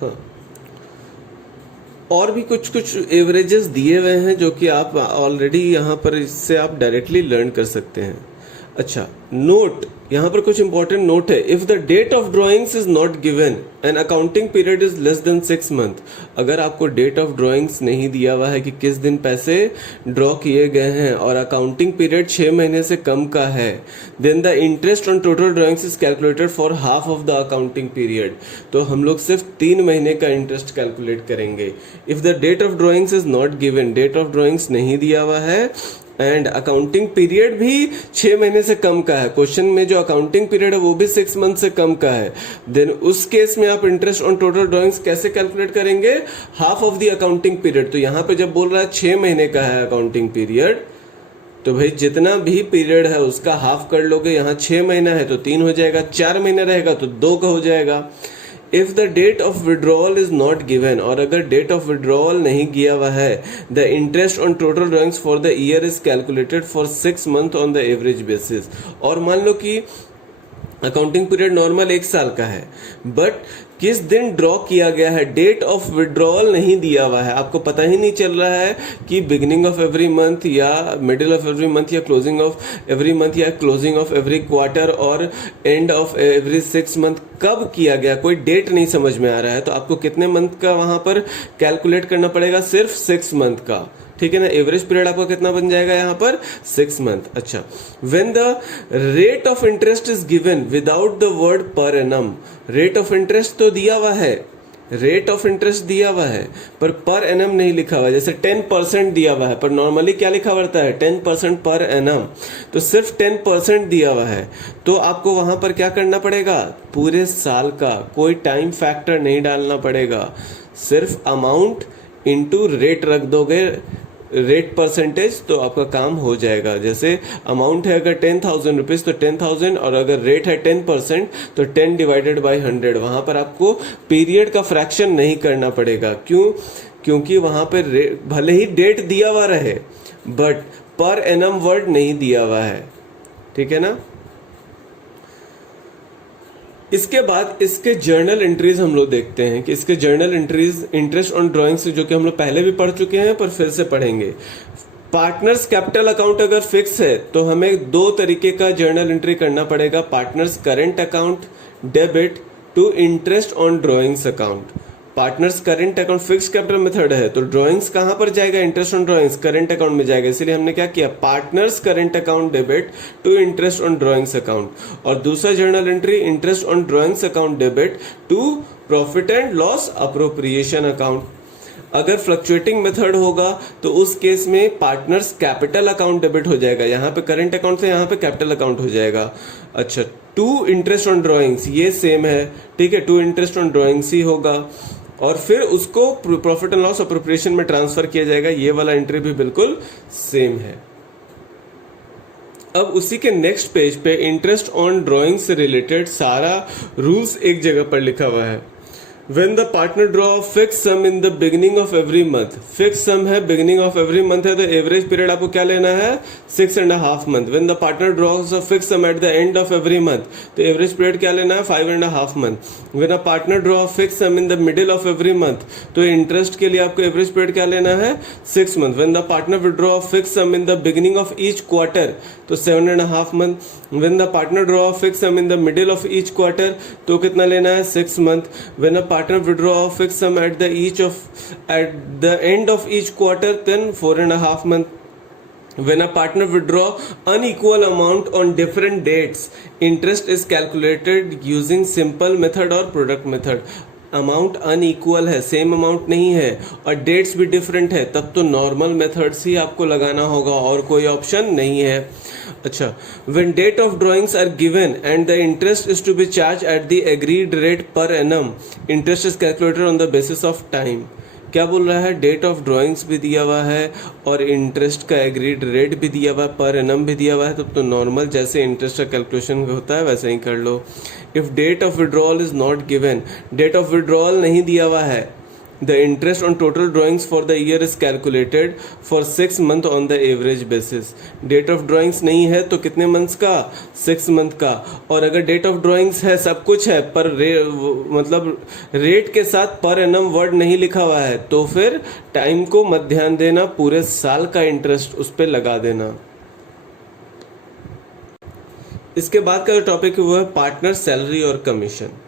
हाँ, और भी कुछ कुछ एवरेजेस दिए हुए हैं जो कि आप ऑलरेडी यहाँ पर इससे आप डायरेक्टली लर्न कर सकते हैं। अच्छा, नोट, यहाँ पर कुछ इंपॉर्टेंट नोट है। If the date of drawings is not given and accounting period is less than 6 month, अगर आपको डेट ऑफ ड्राइंग्स नहीं दिया हुआ है कि किस दिन पैसे ड्रॉ किए गए हैं और अकाउंटिंग पीरियड 6 महीने से कम का है, then the interest on total drawings is calculated for half of the accounting period. तो हम लोग सिर्फ 3 महीने का इंटरेस्ट कैलकुलेट करेंगे। If the date of drawings is not given, date of drawings नहीं दिया हुआ है एंड अकाउंटिंग पीरियड भी 6 महीने से कम का है, क्वेश्चन में जो अकाउंटिंग पीरियड है वो भी 6 मंथ से कम का है, देन उस केस में आप इंटरेस्ट ऑन टोटल ड्राइंग्स कैसे कैलकुलेट करेंगे? Half of the accounting period. तो यहाँ पे जब बोल रहा है 6 महीने का है अकाउंटिंग पीरियड, तो भाई जितना भी पीरियड है उसका हाफ कर लोगे। यहाँ 6 महीना है तो 3 हो जाएगा, 4 महीना रहेगा तो 2 का हो जाएगा। If the date of withdrawal is not given, और अगर डेट ऑफ विड्रॉल नहीं किया हुआ है, the interest on total drawings for the year is calculated for 6 month on the average basis. और मान लो कि अकाउंटिंग पीरियड नॉर्मल 1 साल का है, बट किस दिन ड्रॉ किया गया है, डेट ऑफ विड्रॉल नहीं दिया हुआ है, आपको पता ही नहीं चल रहा है कि बिगिनिंग ऑफ एवरी मंथ या मिडिल ऑफ एवरी मंथ या क्लोजिंग ऑफ एवरी मंथ या क्लोजिंग ऑफ एवरी क्वार्टर और एंड ऑफ एवरी 6 मंथ कब किया गया, कोई डेट नहीं समझ में आ रहा है, तो आपको कितने मंथ का वहां पर कैलकुलेट करना पड़ेगा? सिर्फ 6 मंथ का, ठीक है ना। एवरेज पीरियड आपका कितना बन जाएगा यहाँ पर? 6 मंथ। अच्छा, when the rate of interest is given without the word per annum, rate of interest तो दिया हुआ है, रेट ऑफ इंटरेस्ट दिया हुआ है, पर एनम नहीं लिखा हुआ है। जैसे 10% दिया हुआ है, पर नॉर्मली क्या लिखा रहता है? 10% पर एनम। तो सिर्फ 10% दिया हुआ है, तो आपको वहां पर क्या करना पड़ेगा? पूरे साल का, कोई टाइम फैक्टर नहीं डालना पड़ेगा, सिर्फ अमाउंट इनटू रेट रख दोगे, रेट परसेंटेज, तो आपका काम हो जाएगा। जैसे अमाउंट है अगर 10,000 रुपीज तो 10,000, और अगर रेट है 10% तो 10 डिवाइडेड बाई 100। वहां पर आपको पीरियड का फ्रैक्शन नहीं करना पड़ेगा। क्यों? क्योंकि वहां पर भले ही डेट दिया हुआ रहे बट पर एनम वर्ड नहीं दिया हुआ है, ठीक है ना। इसके बाद इसके जर्नल एंट्रीज हम लोग देखते हैं कि इसके journal entries interest on drawings, जो कि हम लोग पहले भी पढ़ चुके हैं पर फिर से पढ़ेंगे। पार्टनर्स कैपिटल अकाउंट अगर फिक्स है तो हमें 2 तरीके का जर्नल एंट्री करना पड़ेगा। Partners current account debit to interest on drawings account. Partners current account fix capital method है तो ड्राइंग्स कहां पर जाएगा? Interest on drawings current account में जाएगा। इसलिए हमने क्या किया? Partners current account debit to interest on drawings account. और दूसरा journal entry interest on drawings account debit to profit and loss appropriation account. अगर फ्लक्चुएटिंग मेथड होगा तो उस केस में पार्टनर्स कैपिटल अकाउंट डेबिट हो जाएगा, यहाँ पे करंट अकाउंट से यहाँ पे कैपिटल अकाउंट हो जाएगा। अच्छा, टू इंटरेस्ट ऑन ड्राइंग्स ये सेम है, ठीक है, टू इंटरेस्ट ऑन ड्राइंग्स ही होगा, और फिर उसको प्रॉफिट एंड लॉस अप्रोप्रिएशन में ट्रांसफर किया जाएगा। ये वाला एंट्री भी बिल्कुल सेम है। अब उसी के नेक्स्ट पेज पे इंटरेस्ट ऑन ड्राइंग से रिलेटेड सारा रूल्स एक जगह पर लिखा हुआ है। When the partner draw fixed sum in the beginning of every month, fixed sum है beginning of every month है तो एवरेज पीरियड आपको क्या लेना है? 6.5 month। When the partner draws a fixed sum at the end of every month, तो average period क्या लेना है? 5.5 month। When a partner draw a fixed sum in the middle of every month, तो interest के लिए आपको average period क्या लेना है? 6 month। When the partner withdraw a fixed sum in the beginning of each quarter, तो 7.5 month। When the partner draw a fixed sum in the middle of each quarter, तो कितना लेना है? 6 month। When a partner withdraw a fixed sum at the end of each quarter, then 4.5 month. When a partner withdraw unequal amount on different dates, interest is calculated using simple method और product method। Amount unequal है, same amount नहीं है और dates भी different है, तब तो normal methods ही आपको लगाना होगा और कोई ऑप्शन नहीं है। अच्छा, when date of drawings are given and the interest is to be charged at the agreed rate per annum, interest is calculated on the basis of time। क्या बोल रहा है? डेट ऑफ ड्राइंग्स भी दिया हुआ है और इंटरेस्ट का एग्रीड रेट भी दिया हुआ है, पर एनम भी दिया हुआ है, तब तो नॉर्मल जैसे इंटरेस्ट का कैलकुलेशन होता है वैसे ही कर लो। If date of withdrawal is not given, date of withdrawal नहीं दिया हुआ है, the interest on total drawings for the year is calculated for 6 month on the average basis. Date of drawings नहीं है तो कितने मंथ्स का, 6 मंथ का। और अगर डेट ऑफ ड्राइंग्स है, सब कुछ है, पर मतलब रेट के साथ पर एनम वर्ड नहीं लिखा हुआ है, तो फिर टाइम को मत ध्यान देना, पूरे साल का इंटरेस्ट उस पर लगा देना। इसके बाद का जो टॉपिक है वो है पार्टनर सैलरी और कमीशन।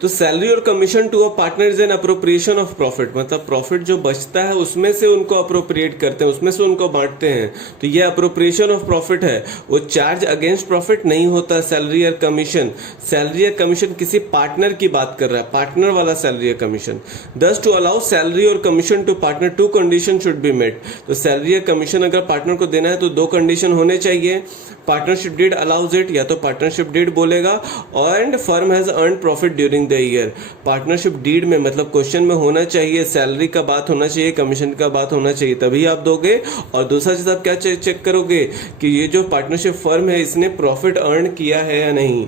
तो सैलरी और commission to a partner is an appropriation of profit, मतलब प्रॉफिट जो बचता है उसमें से उनको अप्रोप्रिएट करते हैं, उसमें से उनको बांटते हैं। तो ये अप्रोप्रिएशन ऑफ प्रॉफिट है, वो चार्ज अगेंस्ट प्रॉफिट नहीं होता। सैलरी और कमीशन, सैलरी या कमीशन किसी पार्टनर की बात कर रहा है, पार्टनर वाला सैलरी या कमीशन। दस टू अलाउ सैलरी और commission to partner 2 condition should be met. तो सैलरी या कमीशन अगर पार्टनर को देना है तो 2 कंडीशन होने चाहिए। पार्टनरशिप डीड अलाउज इट, या तो पार्टनरशिप डीड बोलेगा, and firm has earn profit during the year. Partnership deed में मतलब क्वेश्चन में होना चाहिए, सैलरी का बात होना चाहिए, कमीशन का बात होना चाहिए, तभी आप दोगे। और दूसरा चीज आप क्या चेक करोगे कि ये जो पार्टनरशिप फर्म है इसने प्रॉफिट अर्न किया है या नहीं।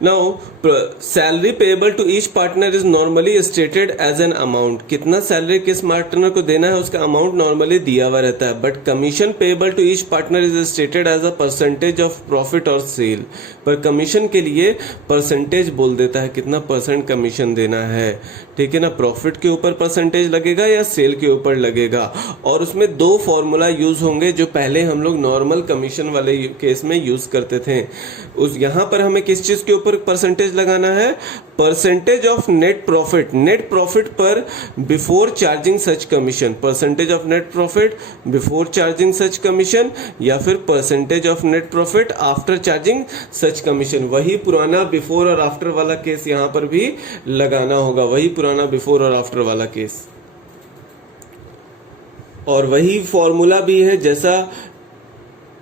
Now, salary payable to each partner is normally stated as an amount. कितना सैलरी किस पार्टनर को देना है उसका अमाउंट नॉर्मली दिया हुआ रहता है। But commission payable to each partner is stated as a percentage of profit और सेल। पर कमीशन के लिए परसेंटेज बोल देता है, कितना परसेंट कमीशन देना है, ठीक है ना। प्रॉफिट के ऊपर परसेंटेज लगेगा या सेल के ऊपर लगेगा। और उसमें 2 फॉर्मूला यूज होंगे जो पहले हम लोग नॉर्मल कमीशन वाले केस में यूज करते थे। उस यहाँ पर हमें किस चीज के ऊपर परसेंटेज लगाना है, percentage of net profit, net profit पर before charging such commission, percentage of net profit before charging such commission, या फिर percentage of net profit after charging such commission. वही पुराना बिफोर और आफ्टर वाला केस यहाँ पर भी लगाना होगा, वही पुराना बिफोर और आफ्टर वाला केस। और वही फॉर्मूला भी है जैसा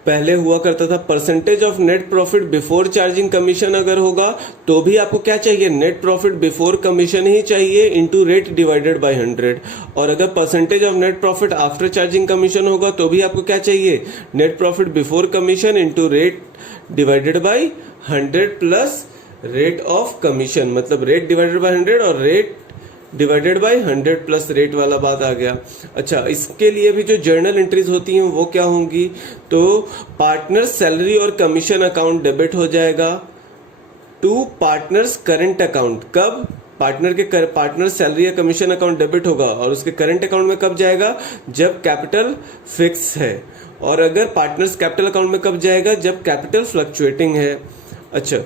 पहले हुआ करता था। Percentage of net profit before charging commission अगर होगा तो भी आपको क्या चाहिए, नेट प्रॉफिट बिफोर कमीशन ही चाहिए इनटू रेट डिवाइडेड बाय 100। और अगर percentage of net profit after charging commission होगा तो भी आपको क्या चाहिए, net profit before commission into rate divided by 100 plus rate of commission, मतलब रेट डिवाइडेड बाय 100 और rate divided by 100 plus rate वाला बात आ गया। अच्छा, इसके लिए भी जो जर्नल एंट्रीज होती हैं वो क्या होंगी, तो पार्टनर सैलरी और कमीशन अकाउंट डेबिट हो जाएगा टू पार्टनर्स करंट अकाउंट। कब, पार्टनर सैलरी या कमीशन अकाउंट डेबिट होगा और उसके करंट अकाउंट में कब जाएगा, जब कैपिटल फिक्स है। और अगर पार्टनर्स कैपिटल अकाउंट में कब जाएगा, जब कैपिटल फ्लक्चुएटिंग है। अच्छा,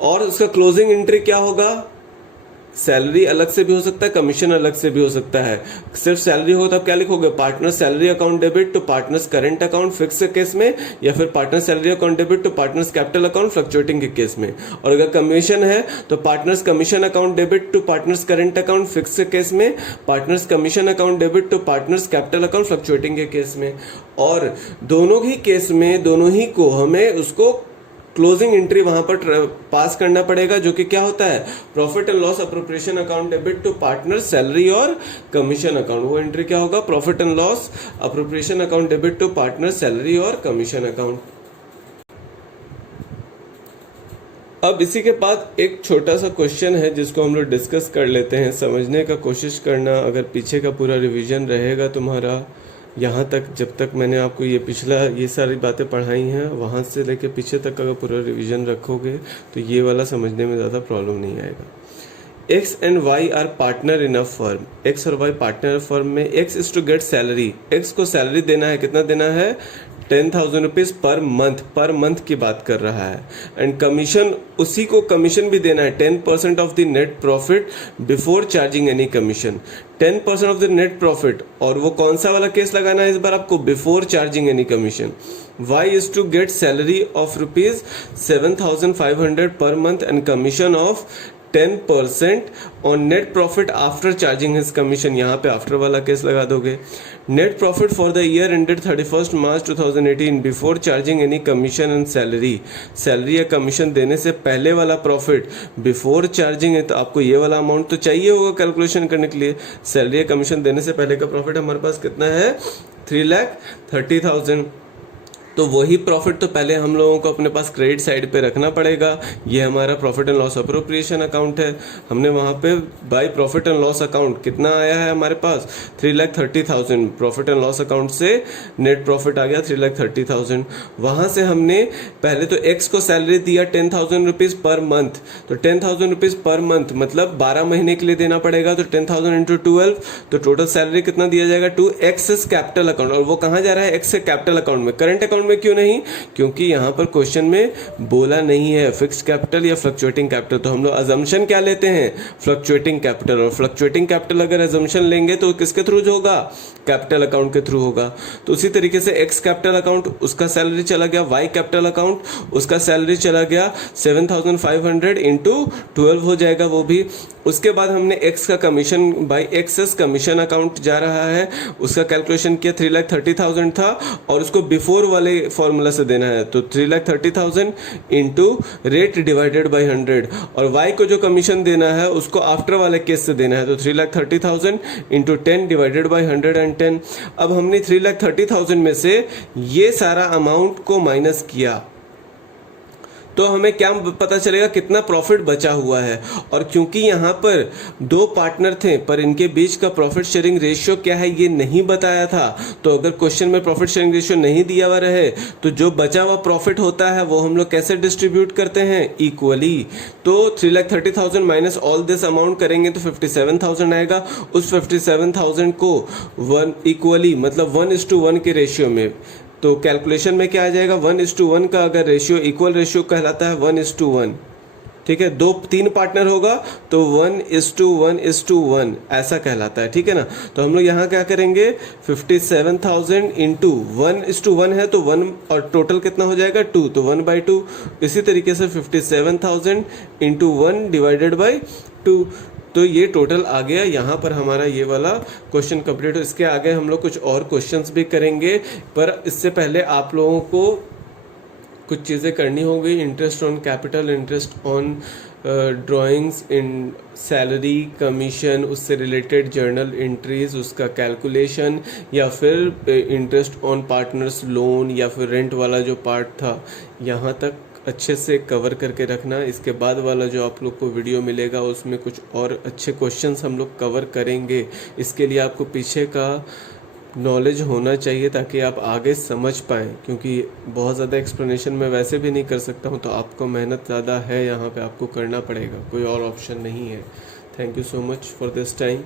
और उसका क्लोजिंग एंट्री क्या होगा, सैलरी अलग से भी हो सकता है, कमीशन अलग से भी हो सकता है। सिर्फ सैलरी हो तो आप क्या लिखोगे, partner salary account debit to partners current account fix case में, या फिर partner salary account debit to partners capital account fluctuating के केस में। और अगर कमीशन है तो partners commission account debit to partners current account fix case में, partners commission account debit to partners capital account fluctuating के केस में। और दोनों ही केस में दोनों ही को हमें उसको क्लोजिंग एंट्री वहां पर पास करना पड़ेगा, जो कि क्या होता है, profit and loss appropriation account debit to partner salary और कमीशन अकाउंट। वो एंट्री क्या होगा, profit and loss appropriation account debit to partner salary और कमीशन अकाउंट। अब इसी के बाद एक छोटा सा क्वेश्चन है जिसको हम लोग डिस्कस कर लेते हैं, समझने का कोशिश करना। अगर पीछे का पूरा रिवीजन रहेगा तुम्हारा यहाँ तक, जब तक मैंने आपको ये सारी बातें पढ़ाई हैं वहाँ से लेके पीछे तक अगर पूरा रिवीजन रखोगे तो ये वाला समझने में ज़्यादा प्रॉब्लम नहीं आएगा। X and Y are partner in a firm, X और Y पार्टनर फर्म में। X is to get salary, X को सैलरी देना है, कितना देना है, 10,000 रुपीज पर मंथ की बात कर रहा है। एंड कमीशन, उसी को कमीशन भी देना है 10% of the net profit before charging any commission, 10% of the net profit. और वो कौन सा वाला केस लगाना है इस बार आपको, before charging any commission. Y is to get salary of rupees 7,500 per month and commission of 10% on net profit after charging his commission. यहाँ पे आफ्टर वाला केस लगा दोगे। Net profit for the year ended 31 March 2018 before charging any commission and salary, salary या commission देने से पहले वाला प्रॉफिट बिफोर चार्जिंग है, तो आपको ये वाला अमाउंट तो चाहिए होगा कैलकुलेशन करने के लिए। सैलरी या कमीशन देने से पहले का प्रॉफिट हमारे पास कितना है, 3,30,000। तो वही प्रॉफिट तो पहले हम लोगों को अपने पास क्रेडिट साइड पे रखना पड़ेगा। ये हमारा profit and loss appropriation account है। हमने वहाँ पे by profit and loss account कितना आया है हमारे पास 3,30,000। प्रॉफिट एंड लॉस अकाउंट से नेट प्रॉफिट आ गया 3,30,000। वहाँ से हमने पहले तो एक्स को सैलरी दिया 10,000 रुपीज़ पर मंथ। तो 10,000 रुपीज़ पर मंथ मतलब 12 महीने के लिए देना पड़ेगा। तो 10,000 इंटू 12 तो टोटल सैलरी कितना दिया जाएगा टू एक्सेस कैपिटल अकाउंट। और वो कहाँ जा रहा है एक्स कैपिटल अकाउंट में, करंट अकाउंट में क्यों नहीं, क्योंकि यहां पर क्वेश्चन में बोला नहीं है फिक्स्ड कैपिटल या फ्लक्चुएटिंग कैपिटल। तो हम लोग अजम्पशन क्या लेते हैं फ्लक्चुएटिंग कैपिटल। और फ्लक्चुएटिंग कैपिटल अगर अजम्पशन लेंगे तो किसके थ्रू होगा कैपिटल अकाउंट के थ्रू होगा। तो उसी तरीके से एक्स कैपिटल अकाउंट उसका सैलरी चला गया, वाई कैपिटल अकाउंट उसका सैलरी चला गया 7,500 इंटू 12 हो जाएगा वो भी। उसके बाद हमने एक्स का commission by excess commission account जा रहा है, उसका कैलकुलेशन किया 3,30,000 था और उसको बिफोर वाले फॉर्मूला से देना है। तो 3,30,000 इंटू रेट डिवाइडेड बाई 100। और वाई को जो कमीशन देना है उसको आफ्टर वाले केस से देना है। तो 3,30,000 इंटू 10 डिवाइडेड बाई 110। अब हमने 3,30,000 में से ये सारा अमाउंट को माइनस किया तो हमें क्या पता चलेगा कितना प्रॉफिट बचा हुआ है। और क्योंकि यहाँ पर दो पार्टनर थे पर इनके बीच का प्रॉफिट शेयरिंग रेशियो क्या है ये नहीं बताया था। तो अगर क्वेश्चन में प्रॉफिट शेयरिंग रेशियो नहीं दिया हुआ रहे तो जो बचा हुआ प्रॉफिट होता है वो हम लोग कैसे डिस्ट्रीब्यूट करते हैं इक्वली। तो 3,30,000 माइनस ऑल दिस अमाउंट करेंगे तो 57,000 आएगा। उस 57,000 को 1 इक्वली मतलब 1:1 के रेशियो में। तो कैलकुलेशन में क्या आ जाएगा 1:1 का अगर रेशियो इक्वल रेशियो कहलाता है 1:1। ठीक है, 2-3 पार्टनर होगा तो 1:1:1 ऐसा कहलाता है। ठीक है ना। तो हम लोग यहाँ क्या करेंगे 57,000 इंटू 1:1 है तो 1 और टोटल कितना हो जाएगा 2 तो 1/2। इसी तरीके से 57,000 इंटू 1 डिवाइडेड बाई 2 तो ये टोटल आ गया। यहाँ पर हमारा ये वाला क्वेश्चन कंप्लीट हो। इसके आगे हम लोग कुछ और क्वेश्चंस भी करेंगे पर इससे पहले आप लोगों को कुछ चीज़ें करनी होगी। Interest on capital, interest on drawings, in salary, commission, उससे रिलेटेड जर्नल एंट्रीज, उसका कैलकुलेशन, या फिर इंटरेस्ट ऑन पार्टनर्स लोन या फिर रेंट वाला जो पार्ट था यहाँ तक अच्छे से कवर करके रखना। इसके बाद वाला जो आप लोग को वीडियो मिलेगा उसमें कुछ और अच्छे क्वेश्चंस हम लोग कवर करेंगे। इसके लिए आपको पीछे का नॉलेज होना चाहिए ताकि आप आगे समझ पाएँ, क्योंकि बहुत ज़्यादा एक्सप्लेनेशन मैं वैसे भी नहीं कर सकता हूँ। तो आपको मेहनत ज़्यादा है, यहाँ पे आपको करना पड़ेगा, कोई और ऑप्शन नहीं है। Thank you so much for this time.